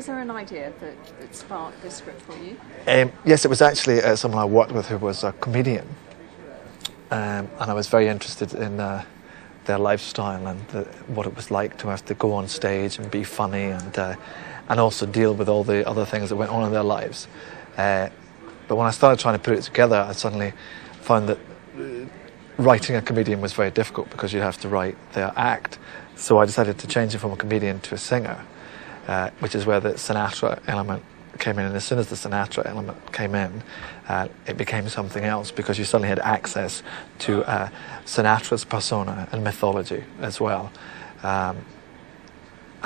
was there an idea that sparked this script for you? Yes, it was actually someone I worked with who was a comedian, and I was very interested in their lifestyle and what it was like to have to go on stage and be funny and also deal with all the other things that went on in their lives. But when I started trying to put it together, I suddenly found that writing a comedian was very difficult because you have to write their act. So I decided to change it from a comedian to a singer, which is where the Sinatra element came in. And as soon as the Sinatra element came in, it became something else because you suddenly had access to Sinatra's persona and mythology as well. And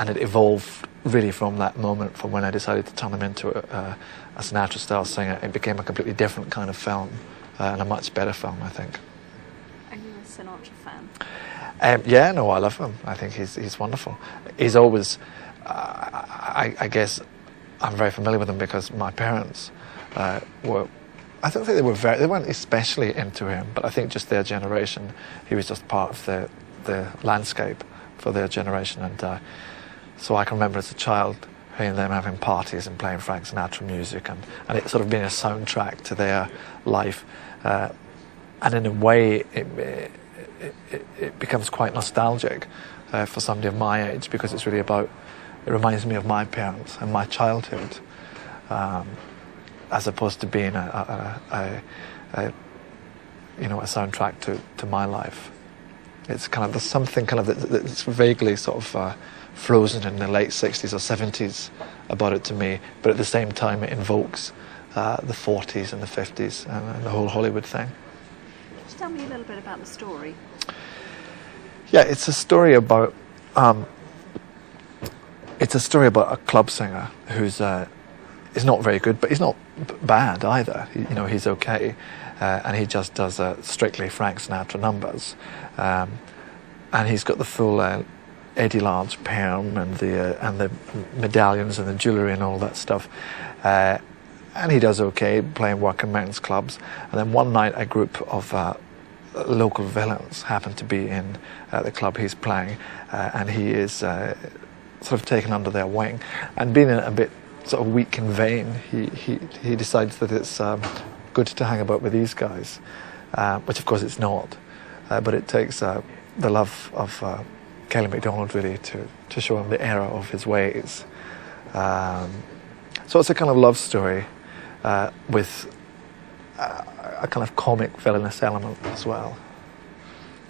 it evolved really from that moment, from when I decided to turn him into a Sinatra-style singer. It became a completely different kind of film, and a much better film, I think. Are you a Sinatra fan? Yeah, no, I love him. I think he's wonderful. He's always, I guess, I'm very familiar with him because my parents were, I don't think they weren't especially into him, but I think just their generation, he was just part of the landscape for their generation. And so I can remember as a child hearing them having parties and playing Frank Sinatra music, and it sort of being a soundtrack to their life. And in a way, it becomes quite nostalgic for somebody of my age, because it's really about, it reminds me of my parents and my childhood, as opposed to being a soundtrack to my life. It's kind of, there's something kind of that's vaguely sort of frozen in the late 60s or 70s about it to me, but at the same time it invokes the 40s and the 50s and the whole Hollywood thing. Just tell me a little bit about the story. Yeah, it's a story about a club singer who's is not very good, but he's not bad either. He's okay, and he just does strictly Frank Sinatra numbers, and he's got the full Eddie Large perm and the medallions and the jewellery and all that stuff, and he does okay playing working men's clubs. And then one night a group of local villains happen to be in the club he's playing, and he is sort of taken under their wing, and being a bit sort of weak and vain, he decides that it's good to hang about with these guys, which of course it's not, but it takes the love of Kelly MacDonald really to show him the error of his ways. So it's a kind of love story with a kind of comic villainous element as well.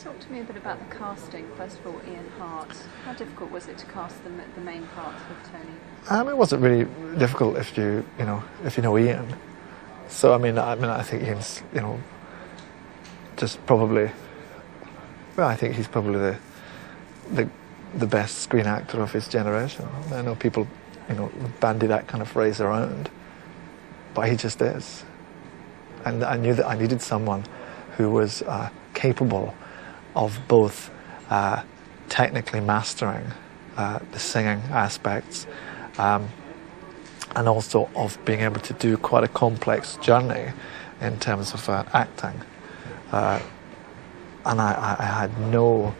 Talk to me a bit about the casting. First of all, Ian Hart. How difficult was it to cast the main parts with Tony? It wasn't really difficult if you know Ian. So I mean, I think Ian's just probably. Well, I think he's probably the best screen actor of his generation. I know people bandy that kind of phrase around, but he just is. And I knew that I needed someone who was capable of both technically mastering the singing aspects, and also of being able to do quite a complex journey in terms of acting. And I had no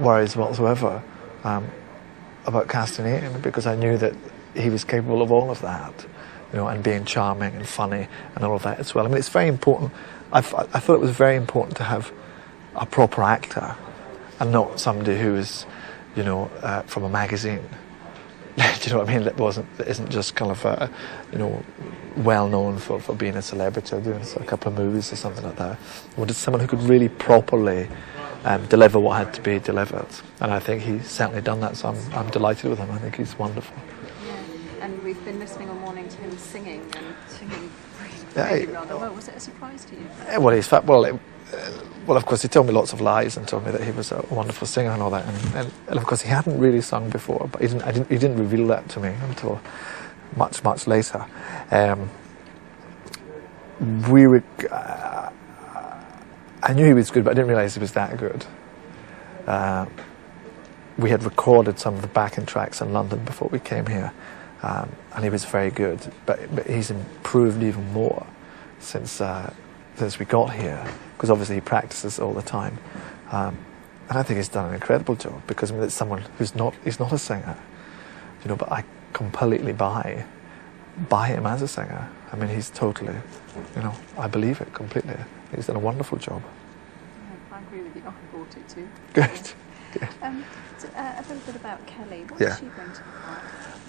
worries whatsoever about casting Ian, because I knew that he was capable of all of that, and being charming and funny and all of that as well. I mean, it's very important. I thought it was very important to have a proper actor and not somebody who is, from a magazine. Do you know what I mean? That isn't just kind of, well known for being a celebrity or doing a couple of movies or something like that. I wanted someone who could really properly deliver what had to be delivered, and I think he's certainly done that. So I'm delighted with him. I think he's wonderful. Yeah, and we've been listening all morning to him singing really rather well. Was it a surprise to you? Well, he's well, of course, he told me lots of lies and told me that he was a wonderful singer and all that. And of course, he hadn't really sung before, but he didn't reveal that to me until much, much later. I knew he was good, but I didn't realise he was that good. We had recorded some of the backing tracks in London before we came here, and he was very good. But he's improved even more since we got here, because obviously he practices all the time. And I think he's done an incredible job, because it's someone he's not a singer, but I completely buy him as a singer. I mean, he's totally, I believe it completely. He's done a wonderful job. Yeah, I agree with you. I bought it too. Good. So, a little bit about Kelly. What Yeah. does she bring to the part?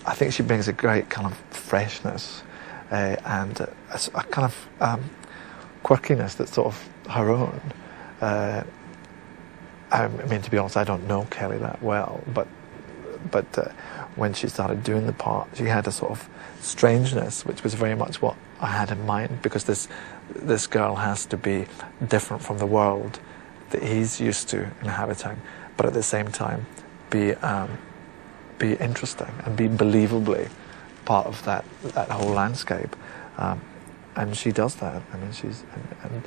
I think she brings a great kind of freshness and a kind of quirkiness that's sort of her own. I mean, to be honest, I don't know Kelly that well, but when she started doing the part, she had a sort of strangeness, which was very much what I had in mind, because this girl has to be different from the world that he's used to inhabiting, but at the same time be interesting and be believably part of that whole landscape, and she does that. I mean, and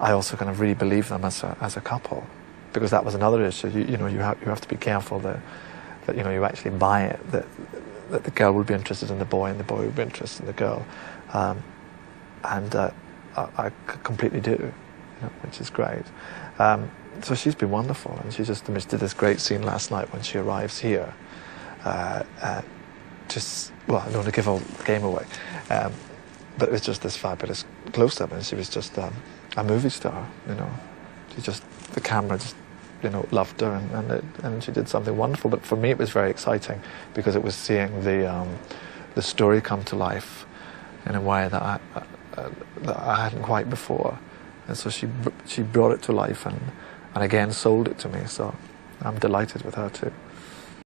I also kind of really believe them as a couple, because that was another issue. You have to be careful that you actually buy it, that the girl will be interested in the boy and the boy will be interested in the girl, and I completely do, which is great. So she's been wonderful, and she just did this great scene last night when she arrives here. I don't want to give all the game away, but it was just this fabulous close-up, and she was just a movie star. The camera just loved her, and she did something wonderful. But for me, it was very exciting because it was seeing the story come to life in a way that I hadn't quite before, and so she brought it to life and again sold it to me. So I'm delighted with her too.